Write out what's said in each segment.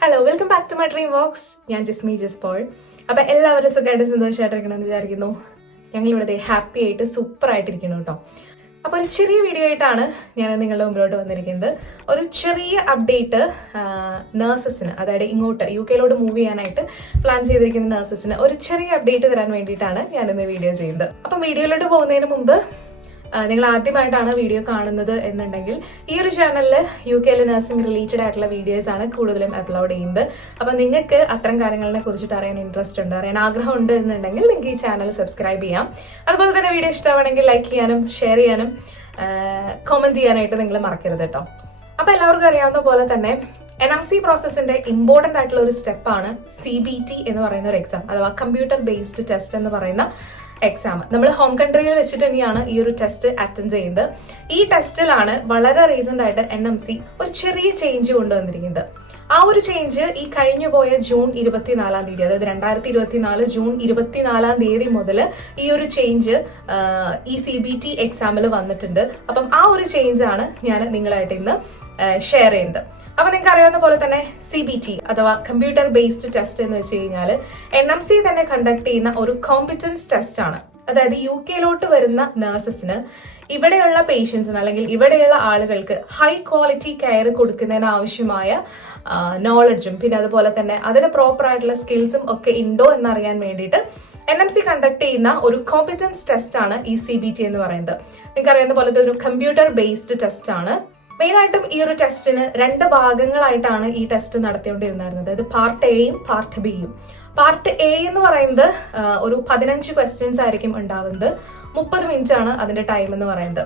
Hello welcome back to my dream vox ഞാൻ ജസ്മി ജസ് Paul അപ്പൊ എല്ലാവരും സുഖമായിട്ട് സന്തോഷമായിട്ടിരിക്കണമെന്ന് വിചാരിക്കുന്നു. ഞങ്ങൾ ഇവിടെ ഹാപ്പി ആയിട്ട് സൂപ്പർ ആയിട്ടിരിക്കുന്നു കേട്ടോ അപ്പോൾ ഒരു ചെറിയ വീഡിയോ ആയിട്ടാണ് ഞാൻ നിങ്ങളുടെ മുമ്പിലോട്ട് വന്നിരിക്കുന്നത്. ഒരു ചെറിയ അപ്ഡേറ്റ് നഴ്സസിന് അതായത് ഇങ്ങോട്ട് യു കെയിലോട്ട് മൂവ് ചെയ്യാനായിട്ട് പ്ലാൻ ചെയ്തിരിക്കുന്ന നഴ്സസിന് ഒരു ചെറിയ അപ്ഡേറ്റ് തരാൻ വേണ്ടിയിട്ടാണ് ഞാൻ ഇന്ന് വീഡിയോ ചെയ്യുന്നത്. അപ്പം വീഡിയോയിലോട്ട് പോകുന്നതിന് മുമ്പ് നിങ്ങൾ ആദ്യമായിട്ടാണ് വീഡിയോ കാണുന്നത് എന്നുണ്ടെങ്കിൽ ഈ ഒരു ചാനലിൽ യു കെയിലെ നഴ്സിംഗ് റിലേറ്റഡ് ആയിട്ടുള്ള വീഡിയോസ് ആണ് കൂടുതലും അപ്ലോഡ് ചെയ്യുന്നത്. അപ്പം നിങ്ങൾക്ക് അത്തരം കാര്യങ്ങളെ കുറിച്ചിട്ട് അറിയാൻ ഇൻട്രസ്റ്റ് ഉണ്ട് അറിയാൻ ആഗ്രഹം ഉണ്ട് എന്നുണ്ടെങ്കിൽ നിങ്ങൾക്ക് ഈ ചാനൽ സബ്സ്ക്രൈബ് ചെയ്യാം. അതുപോലെ തന്നെ വീഡിയോ ഇഷ്ടമാണെങ്കിൽ ലൈക്ക് ചെയ്യാനും ഷെയർ ചെയ്യാനും കോമന്റ് ചെയ്യാനായിട്ട് നിങ്ങൾ മറക്കരുത് കേട്ടോ. അപ്പം എല്ലാവർക്കും അറിയാവുന്ന പോലെ തന്നെ എൻ എം സി പ്രോസസ്സിന്റെ ഇമ്പോർട്ടന്റ് ആയിട്ടുള്ള ഒരു സ്റ്റെപ്പാണ് സി ബി ടി എന്ന് പറയുന്ന ഒരു എക്സാം അഥവാ കമ്പ്യൂട്ടർ ബേസ്ഡ് ടെസ്റ്റ് എന്ന് പറയുന്ന എക്സാം നമ്മൾ ഹോം കൺട്രിയിൽ വെച്ചിട്ട് തന്നെയാണ് ഈ ഒരു ടെസ്റ്റ് അറ്റൻഡ് ചെയ്യുന്നത്. ഈ ടെസ്റ്റിലാണ് വളരെ റീസെന്റ് ആയിട്ട് എൻ എം സി ഒരു ചെറിയ ചേഞ്ച് കൊണ്ടുവന്നിരിക്കുന്നത്. ആ ഒരു ചേഞ്ച് ഈ കഴിഞ്ഞു പോയ ജൂൺ ഇരുപത്തിനാലാം തീയതി അതായത് രണ്ടായിരത്തി ഇരുപത്തിനാല് ജൂൺ ഇരുപത്തിനാലാം തീയതി മുതൽ ഈ ഒരു ചേഞ്ച് ഈ സി ബി ടി എക്സാമിൽ വന്നിട്ടുണ്ട്. അപ്പം ആ ഒരു ചേഞ്ച് ആണ് ഞാൻ നിങ്ങളായിട്ട് ഇന്ന് ഷെയർ ചെയ്യുന്നത്. അപ്പൊ നിങ്ങൾക്ക് അറിയാവുന്ന പോലെ തന്നെ സി ബി ടി അഥവാ കമ്പ്യൂട്ടർ ബേസ്ഡ് ടെസ്റ്റ് എന്ന് വെച്ച് കഴിഞ്ഞാൽ എൻ എം സി തന്നെ കണ്ടക്ട് ചെയ്യുന്ന ഒരു കോമ്പിറ്റൻസ് ടെസ്റ്റ് ആണ്. അതായത് യു കെയിലോട്ട് വരുന്ന നഴ്സസിന് ഇവിടെയുള്ള പേഷ്യൻസിന് അല്ലെങ്കിൽ ഇവിടെയുള്ള ആളുകൾക്ക് ഹൈ ക്വാളിറ്റി കെയർ കൊടുക്കുന്നതിന് ആവശ്യമായ നോളജും പിന്നെ അതുപോലെ തന്നെ അതിന് പ്രോപ്പർ ആയിട്ടുള്ള സ്കിൽസും ഒക്കെ ഉണ്ടോ എന്നറിയാൻ വേണ്ടിയിട്ട് എൻ എം സി കണ്ടക്ട് ചെയ്യുന്ന ഒരു കോമ്പിറ്റൻസ് ടെസ്റ്റ് ആണ് ഈ സി ബി ടി എന്ന് പറയുന്നത്. നിങ്ങൾക്ക് അറിയുന്ന പോലത്തെ ഒരു കമ്പ്യൂട്ടർ ബേസ്ഡ് ടെസ്റ്റ് ആണ്. മെയിനായിട്ടും ഈ ഒരു ടെസ്റ്റിന് രണ്ട് ഭാഗങ്ങളായിട്ടാണ് ഈ ടെസ്റ്റ് നടത്തിക്കൊണ്ടിരുന്നത്. അതായത് പാർട്ട് എയും പാർട്ട് ബിയും പാർട്ട് എ എന്ന് പറയുന്നത് ഒരു പതിനഞ്ച് ക്വസ്റ്റ്യൻസ് ആയിരിക്കും ഉണ്ടാവുന്നത്. മുപ്പത് മിനിറ്റ് ആണ് അതിന്റെ ടൈം എന്ന് പറയുന്നത്.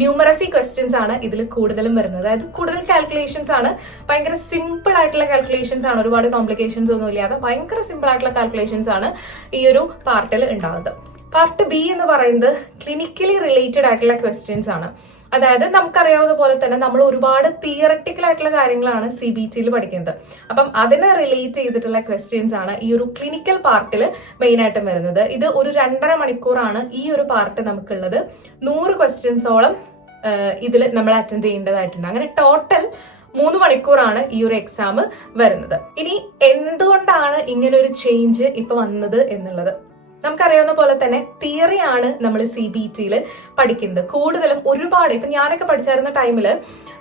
ന്യൂമറസി ക്വസ്റ്റ്യൻസ് ആണ് ഇതിൽ കൂടുതലും വരുന്നത്. അതായത് കൂടുതൽ കാൽക്കുലേഷൻസ് ആണ്. ഭയങ്കര സിമ്പിൾ ആയിട്ടുള്ള കാൽക്കുലേഷൻസ് ആണ്. ഒരുപാട് കോംപ്ലിക്കേഷൻസ് ഒന്നും ഇല്ലാതെ ഭയങ്കര സിമ്പിൾ ആയിട്ടുള്ള കാൽക്കുലേഷൻസ് ആണ് ഈ ഒരു പാർട്ടിൽ ഉണ്ടാവുന്നത്. പാർട്ട് ബി എന്ന് പറയുന്നത് ക്ലിനിക്കലി റിലേറ്റഡ് ആയിട്ടുള്ള ക്വസ്റ്റ്യൻസ് ആണ്. അതായത് നമുക്കറിയാവുന്ന പോലെ തന്നെ നമ്മൾ ഒരുപാട് തിയറട്ടിക്കൽ ആയിട്ടുള്ള കാര്യങ്ങളാണ് സി ബി ടിയിൽ പഠിക്കുന്നത്. അപ്പം അതിനെ റിലേറ്റ് ചെയ്തിട്ടുള്ള ക്വസ്റ്റ്യൻസ് ആണ് ഈ ഒരു ക്ലിനിക്കൽ പാർട്ടിൽ മെയിൻ ആയിട്ടും വരുന്നത്. ഇത് ഒരു രണ്ടര മണിക്കൂറാണ് ഈ ഒരു പാർട്ട് നമുക്കുള്ളത്. നൂറ് ക്വസ്റ്റ്യൻസോളം ഇതിൽ നമ്മൾ അറ്റൻഡ് ചെയ്യേണ്ടതായിട്ടുണ്ട്. അങ്ങനെ ടോട്ടൽ മൂന്ന് മണിക്കൂറാണ് ഈ ഒരു എക്സാം വരുന്നത്. ഇനി എന്തുകൊണ്ടാണ് ഇങ്ങനെ ഒരു ചേഞ്ച് ഇപ്പൊ വന്നത് എന്നുള്ളത്? നമുക്കറിയാവുന്ന പോലെ തന്നെ തിയറി ആണ് നമ്മൾ സി ബി ടിയിൽ പഠിക്കുന്നത്. കൂടുതലും ഒരുപാട് ഇപ്പം ഞാനൊക്കെ പഠിച്ചായിരുന്ന ടൈമിൽ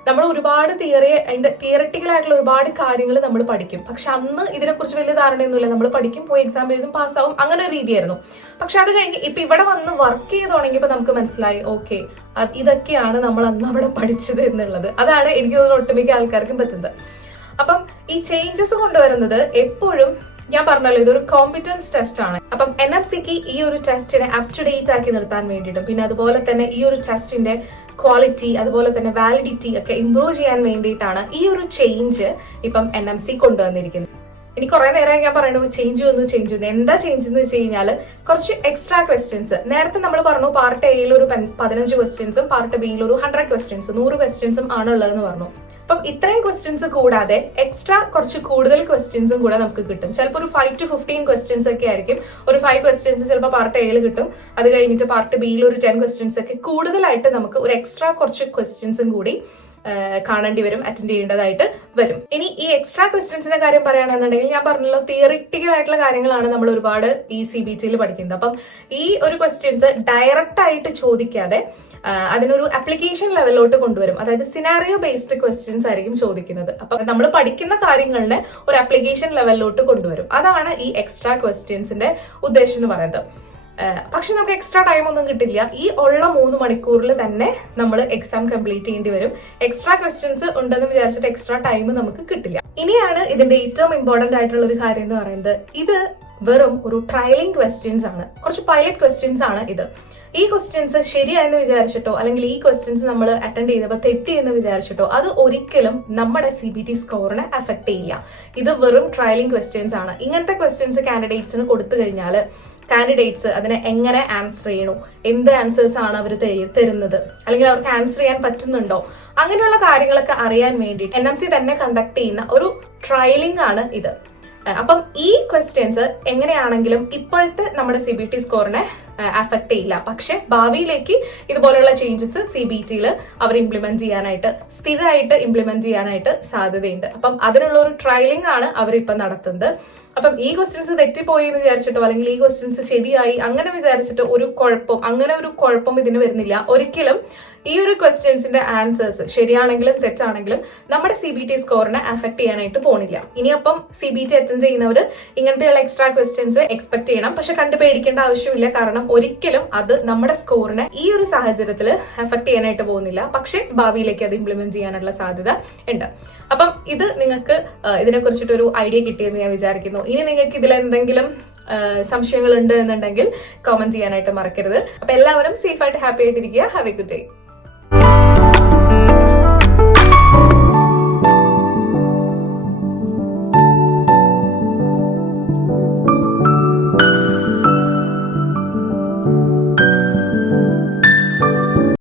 നമ്മൾ ഒരുപാട് തിയറി അതിന്റെ തിയറട്ടിക്കൽ ആയിട്ടുള്ള ഒരുപാട് കാര്യങ്ങൾ നമ്മൾ പഠിക്കും. പക്ഷെ അന്ന് ഇതിനെക്കുറിച്ച് വലിയ ധാരണയൊന്നുമില്ല. നമ്മൾ പഠിക്കും പോയി എക്സാം എഴുതും പാസ്സാവും അങ്ങനെ ഒരു രീതിയായിരുന്നു. പക്ഷെ അത് കഴിഞ്ഞ് ഇപ്പൊ ഇവിടെ വന്ന് വർക്ക് ചെയ്ത് തുടങ്ങിയപ്പോൾ നമുക്ക് മനസ്സിലായി ഓക്കെ ഇതൊക്കെയാണ് നമ്മൾ അന്ന് അവിടെ പഠിച്ചത് എന്നുള്ളത്. അതാണ് എനിക്ക് തോന്നുന്നു ഒട്ടുമിക്ക ആൾക്കാർക്കും പറ്റുന്നത്. അപ്പം ഈ ചേഞ്ചസ് കൊണ്ടുവരുന്നത് എപ്പോഴും ഞാൻ പറഞ്ഞല്ലോ ഇതൊരു കോമ്പിറ്റൻസ് ടെസ്റ്റ് ആണ്. അപ്പം എൻ എം സിക്ക് ഈ ഒരു ടെസ്റ്റിനെ അപ് ടു ഡേറ്റ് ആക്കി നിർത്താൻ വേണ്ടിയിട്ടും പിന്നെ അതുപോലെ തന്നെ ഈ ഒരു ടെസ്റ്റിന്റെ ക്വാളിറ്റി അതുപോലെ തന്നെ വാലിഡിറ്റി ഒക്കെ ഇംപ്രൂവ് ചെയ്യാൻ വേണ്ടിയിട്ടാണ് ഈ ഒരു ചേഞ്ച് ഇപ്പം എൻ എം സി കൊണ്ടുവന്നിരിക്കുന്നത്. ഇനി കുറെ നേരം ഞാൻ പറയുന്നത് ചേഞ്ച് വന്നു ചേഞ്ച് വന്നു. എന്താ ചേഞ്ച് എന്ന് വെച്ച് കഴിഞ്ഞാൽ കുറച്ച് എക്സ്ട്രാ ക്വസ്റ്റ്യൻസ് നേരത്തെ നമ്മൾ പറഞ്ഞു പാർട്ട് എയിൽ ഒരു പതിനഞ്ച് ക്വസ്റ്റ്യൻസും പാർട്ട് ബിയിൽ ഒരു ഹൺഡ്രഡ് ക്വസ്റ്റ്യൻസ് നൂറ് ക്വസ്റ്റ്യൻസും ആണുള്ളതെന്ന് പറഞ്ഞു. അപ്പം ഇത്രയും ക്വസ്റ്റ്യൻസ് കൂടാതെ എക്സ്ട്രാ കുറച്ച് കൂടുതൽ ക്വസ്റ്റ്യൻസും കൂടെ നമുക്ക് കിട്ടും. ചിലപ്പോൾ ഒരു ഫൈവ് ടു ഫിഫ്റ്റീൻ ക്വസ്റ്റ്യൻസ് ഒക്കെ ആയിരിക്കും. ഒരു ഫൈവ് ക്വസ്റ്റ്യൻസ് ചിലപ്പോൾ പാർട്ട് എയിൽ കിട്ടും. അത് കഴിഞ്ഞിട്ട് പാർട്ട് ബിയിൽ ഒരു ടെൻ ക്വസ്റ്റ്യൻസ് ഒക്കെ കൂടുതലായിട്ട് നമുക്ക് ഒരു എക്സ്ട്രാ കുറച്ച് ക്വസ്റ്റ്യൻസും കൂടി കാണേണ്ടി വരും അറ്റൻഡ് ചെയ്യേണ്ടതായിട്ട് വരും. ഇനി ഈ എക്സ്ട്രാ ക്വസ്റ്റ്യൻസിന്റെ കാര്യം പറയുകയാണെന്നുണ്ടെങ്കിൽ ഞാൻ പറഞ്ഞല്ലോ തിയറിറ്റിക്കൽ ആയിട്ടുള്ള കാര്യങ്ങളാണ് നമ്മൾ ഒരുപാട് ഈ സി ബി ടിയിൽ പഠിക്കുന്നത്. അപ്പം ഈ ഒരു ക്വസ്റ്റ്യൻസ് ഡയറക്റ്റ് ആയിട്ട് ചോദിക്കാതെ അതിനൊരു അപ്ലിക്കേഷൻ ലെവലിലോട്ട് കൊണ്ടുവരും. അതായത് സിനാറിയോ ബേസ്ഡ് ക്വസ്റ്റ്യൻസ് ആയിരിക്കും ചോദിക്കുന്നത്. അപ്പൊ നമ്മൾ പഠിക്കുന്ന കാര്യങ്ങളിനെ ഒരു അപ്ലിക്കേഷൻ ലെവലിലോട്ട് കൊണ്ടുവരും. അതാണ് ഈ എക്സ്ട്രാ ക്വസ്റ്റ്യൻസിന്റെ ഉദ്ദേശം എന്ന് പറയുന്നത്. പക്ഷെ നമുക്ക് എക്സ്ട്രാ ടൈം ഒന്നും കിട്ടില്ല. ഈ ഉള്ള മൂന്ന് മണിക്കൂറിൽ തന്നെ നമ്മൾ എക്സാം കംപ്ലീറ്റ് ചെയ്യേണ്ടി വരും. എക്സ്ട്രാ ക്വസ്റ്റ്യൻസ് ഉണ്ടെന്ന് വിചാരിച്ചിട്ട് എക്സ്ട്രാ ടൈം നമുക്ക് കിട്ടില്ല. ഇനിയാണ് ഇതിന്റെ ഏറ്റവും ഇമ്പോർട്ടന്റ് ആയിട്ടുള്ള ഒരു കാര്യം എന്ന് പറയുന്നത്. ഇത് വെറും ഒരു ട്രയലിംഗ് ക്വസ്റ്റ്യൻസ് ആണ്. കുറച്ച് പൈലറ്റ് ക്വസ്റ്റ്യൻസ് ആണ് ഇത്. ഈ ക്വസ്റ്റ്യൻസ് ശരിയായെന്ന് വിചാരിച്ചിട്ടോ അല്ലെങ്കിൽ ഈ ക്വസ്റ്റ്യൻസ് നമ്മൾ അറ്റൻഡ് ചെയ്തപ്പോൾ തെറ്റി എന്ന് വിചാരിച്ചിട്ടോ അത് ഒരിക്കലും നമ്മുടെ സി ബി ടി സ്കോറിനെ അഫക്ട് ചെയ്യില്ല. ഇത് വെറും ട്രയലിംഗ് ക്വസ്റ്റ്യൻസ് ആണ്. ഇങ്ങനത്തെ ക്വസ്റ്റ്യൻസ് കാൻഡിഡേറ്റ്സിന് കൊടുത്തു കഴിഞ്ഞാൽ കാൻഡിഡേറ്റ്സ് അതിനെ എങ്ങനെ ആൻസർ ചെയ്യണു? എന്ത് ആൻസേഴ്സ് ആണ് അവർ തരുന്നത്? അല്ലെങ്കിൽ അവർക്ക് ആൻസർ ചെയ്യാൻ പറ്റുന്നുണ്ടോ? അങ്ങനെയുള്ള കാര്യങ്ങളൊക്കെ അറിയാൻ വേണ്ടി എൻ എം സി തന്നെ കണ്ടക്ട് ചെയ്യുന്ന ഒരു ട്രയലിംഗ് ആണ് ഇത്. അപ്പം ഈ ക്വസ്റ്റ്യൻസ് എങ്ങനെയാണെങ്കിലും ഇപ്പോഴത്തെ നമ്മുടെ സി ബി ടി സ്കോറിനെ അഫക്ട് ചെയ്യില്ല. പക്ഷെ ഭാവിയിലേക്ക് ഇതുപോലെയുള്ള ചേഞ്ചസ് സി ബി ടിയിൽ അവർ ഇംപ്ലിമെന്റ് ചെയ്യാനായിട്ട് സ്ഥിരമായിട്ട് ഇംപ്ലിമെന്റ് ചെയ്യാനായിട്ട് സാധ്യതയുണ്ട്. അപ്പം അതിനുള്ള ഒരു ട്രയലിംഗ് ആണ് അവർ ഇപ്പം നടത്തുന്നത്. അപ്പം ഈ ക്വസ്റ്റ്യൻസ് തെറ്റിപ്പോയി എന്ന് വിചാരിച്ചിട്ടോ അല്ലെങ്കിൽ ഈ ക്വസ്റ്റ്യൻസ് ശരിയായി അങ്ങനെ വിചാരിച്ചിട്ട് ഒരു കുഴപ്പം അങ്ങനെ ഒരു കുഴപ്പം ഇതിന് വരുന്നില്ല. ഒരിക്കലും ഈ ഒരു ക്വസ്റ്റ്യൻസിന്റെ ആൻസേഴ്സ് ശരിയാണെങ്കിലും തെറ്റാണെങ്കിലും നമ്മുടെ സി ബി ടി സ്കോറിനെ അഫക്ട് ചെയ്യാനായിട്ട് പോണില്ല. ഇനി അപ്പം സി ബി ടി അറ്റൻഡ് ചെയ്യുന്നവർ ഇങ്ങനത്തെയുള്ള എക്സ്ട്രാ ക്വസ്റ്റ്യൻസ് എക്സ്പെക്ട് ചെയ്യണം. പക്ഷെ കണ്ടു പേടിക്കേണ്ട ആവശ്യമില്ല. കാരണം ഒരിക്കലും അത് നമ്മുടെ സ്കോറിനെ ഈ ഒരു സാഹചര്യത്തിൽ അഫക്ട് ചെയ്യാനായിട്ട് പോകുന്നില്ല. പക്ഷെ ഭാവിയിലേക്ക് അത് ഇംപ്ലിമെന്റ് ചെയ്യാനുള്ള സാധ്യത ഉണ്ട്. അപ്പം ഇത് നിങ്ങൾക്ക് ഇതിനെ കുറിച്ചിട്ടൊരു ഐഡിയ കിട്ടിയെന്ന് ഞാൻ വിചാരിക്കുന്നു. ഇനി നിങ്ങൾക്ക് ഇതിൽ എന്തെങ്കിലും സംശയങ്ങൾ ഉണ്ട് എന്നുണ്ടെങ്കിൽ കമന്റ് ചെയ്യാനായിട്ട് മറക്കരുത്. അപ്പൊ എല്ലാവരും സേഫ് ആയിട്ട് ഹാപ്പി ആയിട്ടിരിക്കുക. Have A good day